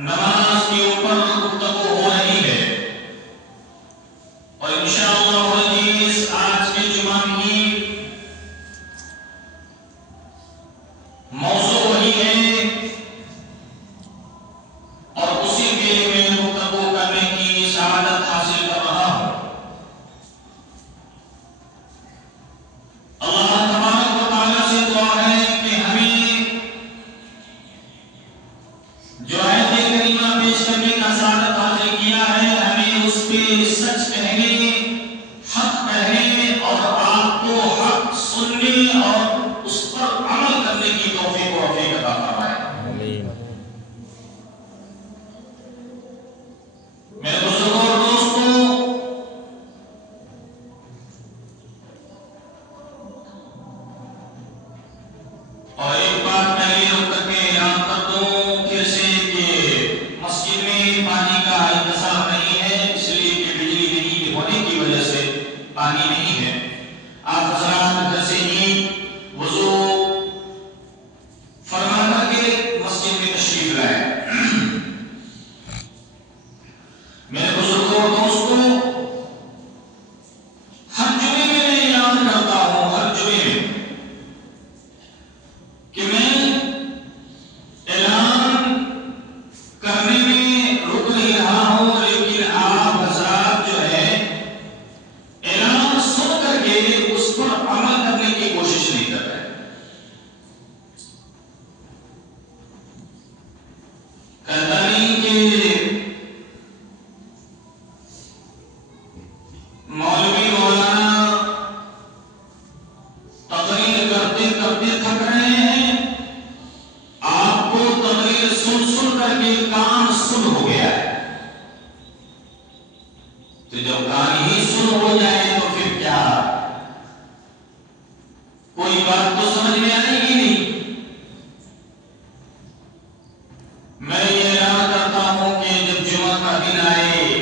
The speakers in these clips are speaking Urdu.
نماز کے اوپر گفتگو ہو رہی ہے، اور انشاءاللہ العزیز آج کے جمعہ کی موضوع وہی ہے، اور اسی کے میں گفتگو کرنے کی سعادت حاصل کر رہا ہوں۔ اللہ تبارک و تعالیٰ سے دعا ہے کہ ہمیں جو آیت کریمہ پیش کرنے کا سعادت حاصل کیا ہے، ہمیں اس پہ سچ کہنے، حق کہنے، اور آپ کو حق سننے اور اس پر عمل کرنے کی توفیق و عافیت عطا فرمائے۔ آمین۔ میرے بزرگوں اور دوستوں، اور ایک بات پہلے رک کر کے اعلان کر دوں پھر سے کہ مسجد میں پانی کا انتظام نہیں ہے، اس لیے کہ بجلی نہیں ہونے کی وجہ سے پانی نہیں ہے۔ آپ حضرات گھر سے ہی وضو فرما کر کے مسجد میں تشریف لائیں۔ میرے بزرگوں اور دوستوں، ہر جمعے میں اعلان کرتا ہوں، ہر جمعے میں کہ میں اعلان کرنے میں رک نہیں رہا ہوں، لیکن آپ حضرات جو ہے اعلان سن کر کے اس پر عمل کرنے کی کوشش نہیں کر رہے۔ کہتا نہیں کہ مولوی مولانا تقریر کرتے کرتے تھک رہے ہیں، آپ کو تقریر سن سن کر کے کان سن ہو گیا ہے، تو جب کان ہی سن ہو جائے تو پھر کیا کوئی بات تو سمجھ میں آئے گی نہیں۔ میں یہ اعلان کرتا ہوں کہ جب جمعہ کا دن آئے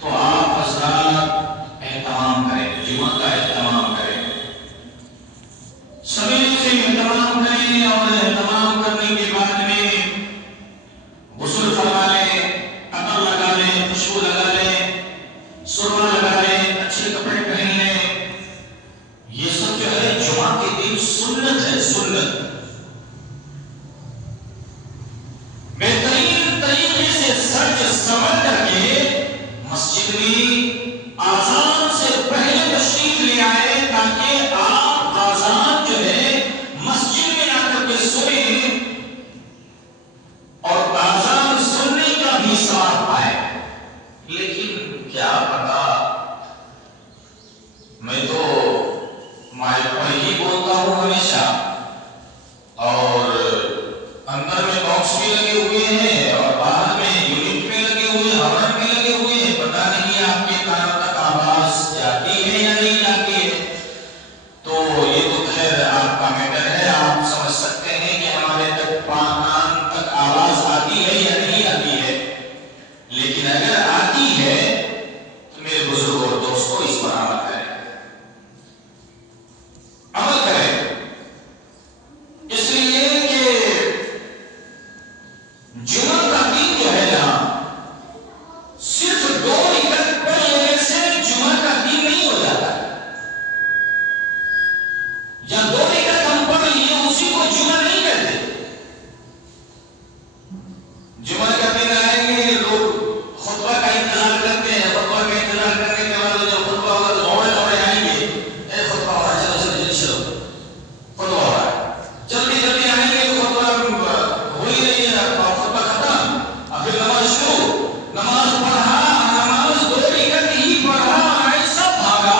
تو آپ حضرات اہتمام کریں، جمعہ کا اہتمام کریں، سویرے سے اہتمام کریں، اور اہتمام کرنے کے بعد میں غسل فرما لیں، عطر لگا لیں، خوشبو لگا لیں، سرما لگا لیں، اچھے کپڑے پہن لیں۔ یہ سب جو ہے جمعہ کے دن سنت ہے، سنت بہترین طریقے سے سچ سمجھ کر کے مسجد میں آذان سے پہلے تشریف لے آئے، تاکہ آپ آذان جو ہے مسجد میں آ کر کے سنیں اور آذان سننے کا بھی ثواب پائے۔ لیکن کیا پتا، میں تو مائک پر ہی بولتا ہوں ہمیشہ، اور اندر میں باکس بھی لگے ہوئے ہیں اور باہر میں یونٹ میں لگے ہوئے ہیں، ہارن میں لگے ہوئے ہیں، پتہ نہیں آپ کے کانوں تک آواز جاتی ہے یا نہیں جاتی ہے۔ تو یہ تو خیر آپ کا میٹر ہے، آپ سمجھ سکتے ہیں کہ ہمارے تک کان تک آواز آتی ہے یا نہیں آتی ہے۔ لیکن اگر آتی ہے تو میرے بزرگوں اور دوستوں اس پر عمل کریں، عمل کریں، اس لیے کہ جمعہ کا دن جو ہے نا، صرف 2 رکعت پڑھ لینے سے جمعہ کا دن نہیں ہو جاتا، یا 2 رکعت ہم پڑھ لیے اسی کو جمعہ نہیں کہتے۔ جمعہ کا دن آئیں گے، لوگ خطبہ کا انتظار کرتے ہیں، خطبہ کا انتظار کرنے کے بعد جب خطبہ ہوگا تو دوڑے دوڑے آئیں گے، اے خطبہ ہو رہا ہے، چلو چلو جلدی چلو، خطبہ ہو رہا ہے، جلدی جلدی آئیں گے تو خطبہ ہو ہی نہیں ہے، خطبہ ختم، اب پھر نماز شروع، نماز پڑھا، نماز 2 رکعت ہی پڑھا، ایسا بھاگا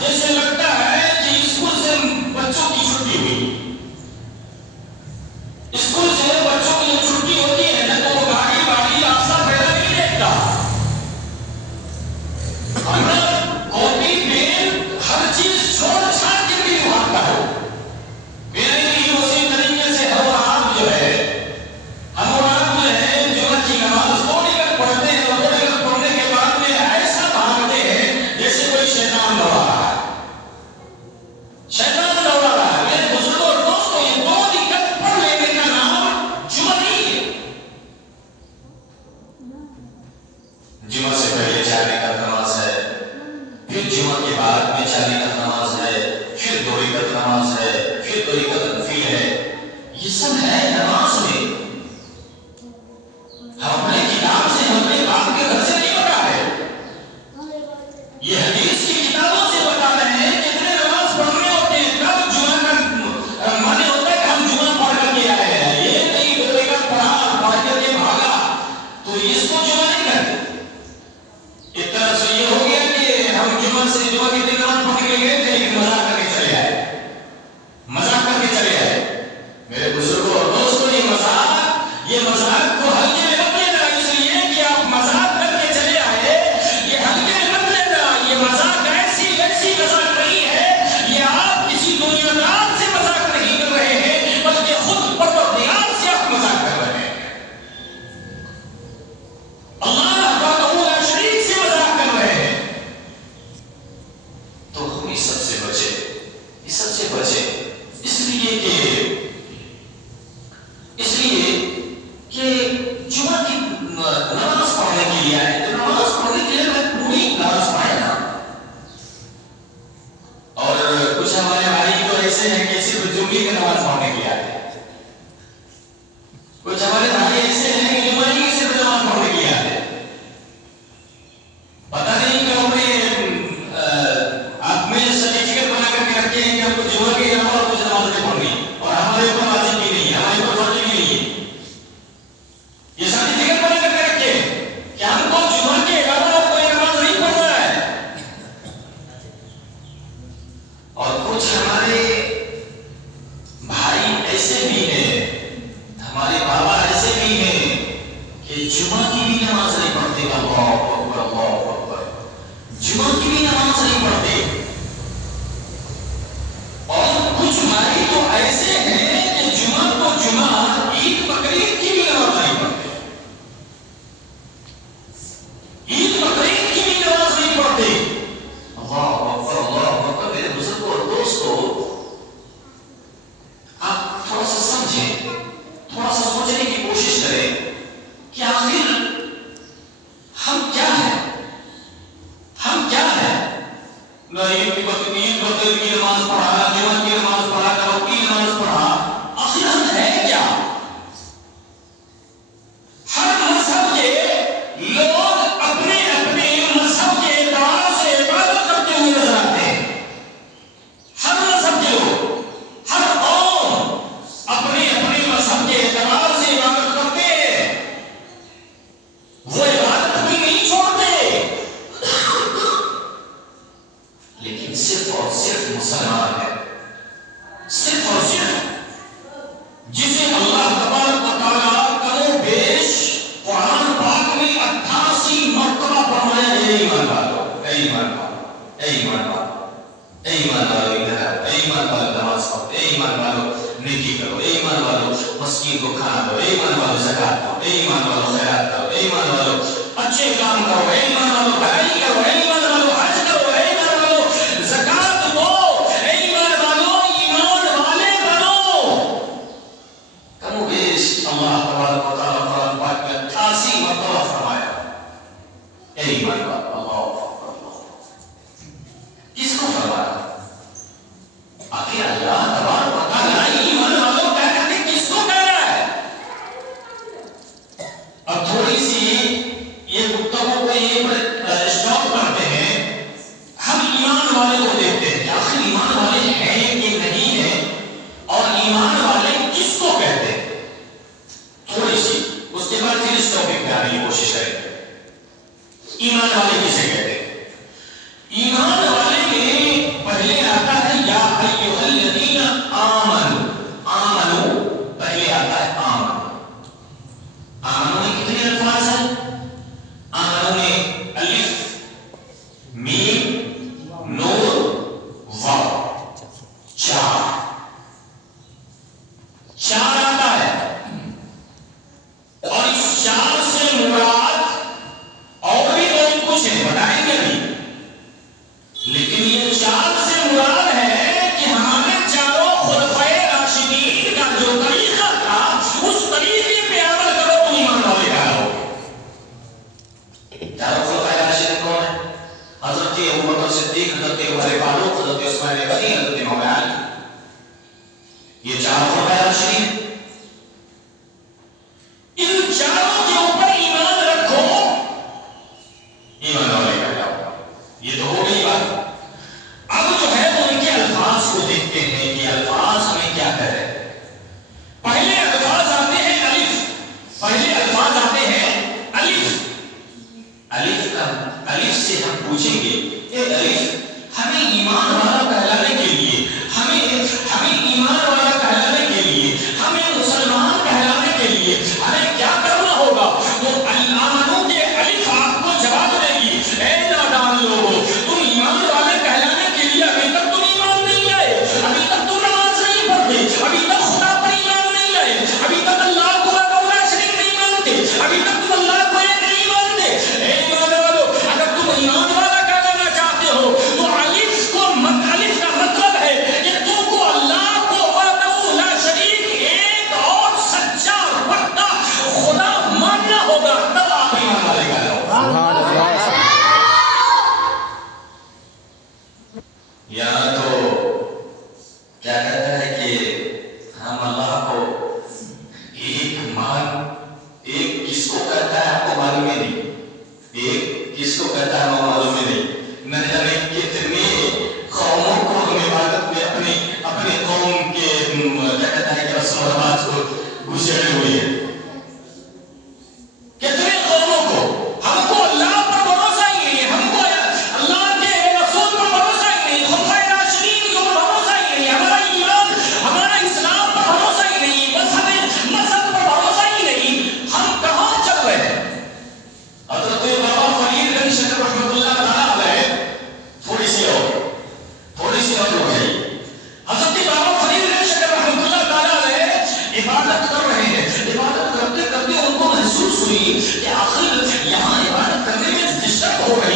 جیسے لگتا ہے کہ اسکول سے بچوں کی چھٹی ہوئی۔ اسکول سے بچوں کی جب چھٹی ہوتی ہے نا تو وہ گاڑی راستہ پیدا نہیں دیکھتا، اندر کاپی پین ہر چیز چھوڑ چھاڑ کے بھی بھاگتا ہے۔ میرے لیے اسی طریقے سے ہم اور آپ جو ہے جمعہ کی نماز 2 رکعت پڑھتے ہیں، اور 2 رکعت پڑھنے کے بعد میں ایسا بھاگتے ہیں جیسے کوئی شیطان دوڑا رہا ہے، شیطان دوڑا رہا ہے۔ میرے بزرگوں اور دوستوں، یہ 2 رکعت پڑھ لینے کا نام ہے نماز میں. ہم اپنے کتاب سے، ہم اپنے باپ کے گھر سے نہیں بتا رہے، یہ حدیث کی کتابوں سے بتا رہے ہیں کتنے نماز پڑھنے ہوتے ہیں. کب جمعہ کا مانے ہوتا ہے کہ ہم جمعہ پڑھ کر کے آئے ہیں، یہ نہیں دو رکعت پڑھا پڑھ کر کے بھاگا تو اس کو جمعہ نہیں کرتے. ایک طرح سے یہ ہو گیا کہ ہم جمعہ سے جمعہ کے دن نماز پڑھ کے گئے تھے لیکن مذاق کر کے چلے آئے، مذاق کر کے چلے آئے. میرے بزرگوں اور دوستوں، یہ مذاق کو ہلکے میں مت لینا، اس لیے کہ آپ مذاق کر کے چلے آئے، یہ ہلکے میں مت لینا. یہ مذاق ایسی مذاق نہیں ہے، یہ آپ کسی دنیا دار سے مذاق نہیں کر رہے ہیں بلکہ خود پروردگار سے آپ مذاق کر رہے ہیں، اللہ کا شریک سے مذاق کر رہے ہیں. تو ہم اس سب سے بچے، اس سب سے بچے، اس لیے کہ جمعہ کی نماز پڑھنے کے لیے آئے تو نماز پڑھنے کے لیے میں پوری نماز پڑھے نا. اور کچھ ہمارے بھائی تو ایسے ہیں کہ صرف جمعے کی نماز پڑھنے کے لیے آتے، کچھ ہمارے بھائی ایسے ہیں کہ جمعے کی صرف نماز پڑھنے کے لیے آتے. پتہ نہیں کہ آپ میں سرٹیفکیٹ بنا کر کے رکھے ہیں کہ ہم کو جمعہ کے علاوہ اور کچھ نماز نہیں پڑھنی اور ہمارے اوپر واجب بھی نہیں ہے، ہمارے اوپر فرض بھی نہیں ہے. یہ سرٹیفکیٹ بنا کر کے رکھے کہ ہم کو جمعہ کے علاوہ اور کوئی نماز نہیں پڑھنا ہے. اور کچھ ہمارے بھائی ایسے بھی ہیں، ہمارے بابا ایسے بھی ہیں کہ جمعہ کی بھی نماز نہیں پڑھتے. اللہ اکبر، اللہ اکبر، جمعہ کی بھی نماز نہیں پڑھتے. اور کچھ بھائی تو ایسے ہیں کہ جمعہ کو جمعہ، عید بقرعید کی بھی نماز نہیں پڑھتے، عید بقرعید کی بھی نماز نہیں پڑھتے. اللہ اکبر، اللہ اکبر. میرے بزرگوں اور دوستوں، آپ تھوڑا سا سمجھیں، تھوڑا سا سوچنے کی کوشش کریں کہ آخر ہم کیا ہیں، ہم کیا ہیں. عید بقرعید کی نماز پڑھا، جمعہ کی نماز پڑھا، کرو کی نماز پڑھا، آخر ہم ہیں کیا؟ ہر مذہب کے لوگ اپنے اپنے مذہب کے اعتبار سے عبادت کرتے ہوئے نظر آتے ہیں. ہر مذہب کے لوگ، ہر قوم اپنے اپنے مذہب کے اعتبار سے عبادت کرتے ہیں، وہ عبادت بھی نہیں چھوڑتے. لیکن صرف اور صرف مسلمان ہے، صرف اور صرف جسے اللہ تبارک و تعالیٰ کم و بیش قرآن پاک میں 88 مرتبہ فرمایا ہے، اے ایمان والو، اے ایمان والو، اے ایمان والو، اے ایمان والو ادھر آؤ، اے ایمان والو نماز پڑھو، اے ایمان والو نیکی کرو، اے ایمان والو مسکین کو کھانا دو، اے ایمان والو زکات دو، اے ایمان والو خیرات کرو، اے ایمان والو اچھے کام کرو، اے ایمان والو بھلائی کرو، اے ایمان والو حج کرو، اے ایمان والو زکات دو، اے ایمان والو ایمان والے بنو. کم و بیش اللہ تبارک و تعالیٰ قرآن پاک میں 88 مرتبہ فرمایا اے ایمان والو. اللہ اکبر. کس کو فرمایا؟ آخر اللہ تبارک و تعالیٰ ایمان والوں کہہ کر کے کس کو کہہ رہا ہے؟ اب تھوڑی سی یہ گفتگو کو یہ اسٹاپ کرتے ہیں. ہم ایمان والے کو دیکھتے ہیں کہ آخر ایمان والے ہیں کہ نہیں ہیں، اور ایمان والے کس کو کہتے ہیں. تھوڑی سی اس کے بعد پھر اس ٹاپک پہ آنے کی کوشش کریں گے. ایمان والے کسے کہتے ہیں؟ ایمان والے میں پہلے آتا ہے یا ایھا الذین آمنوا. آمنوا پہلے آتا ہے آمنوا. آمنوا میں کتنے الفاظ ہیں؟ آمنوا میں الف، میم، نون، واو، چار آتا ہے. اور اس چار سے مراد اور بھی بہت کچھ ہے. گزرے ہوئے ہیں. کتنے قوموں کو ہم کو اللہ پر بھروسہ ہی نہیں ہے, ہم کو اللہ کے رسول پر بھروسہ ہی نہیں, خلفائے راشدین کے اوپر بھروسہ ہی نہیں, ہمارا ایمان ہمارا اسلام پر بھروسہ ہی نہیں, مذہب پر بھروسہ ہی نہیں, ہم کہاں چل رہے ہیں؟ حضرت بابا فرید گنج شکر رحمۃ اللہ تعالیٰ علیہ تھوڑی سی اور ہو گئی. حضرت بابا فرید گنج شکر رحمۃ اللہ تعالیٰ علیہ عبادت کر رہے ہیں. عبادت کرتے کرتے ان کو محسوس ہوئی کہ آخر یہاں عبادت کرنے میں دشت ہو رہی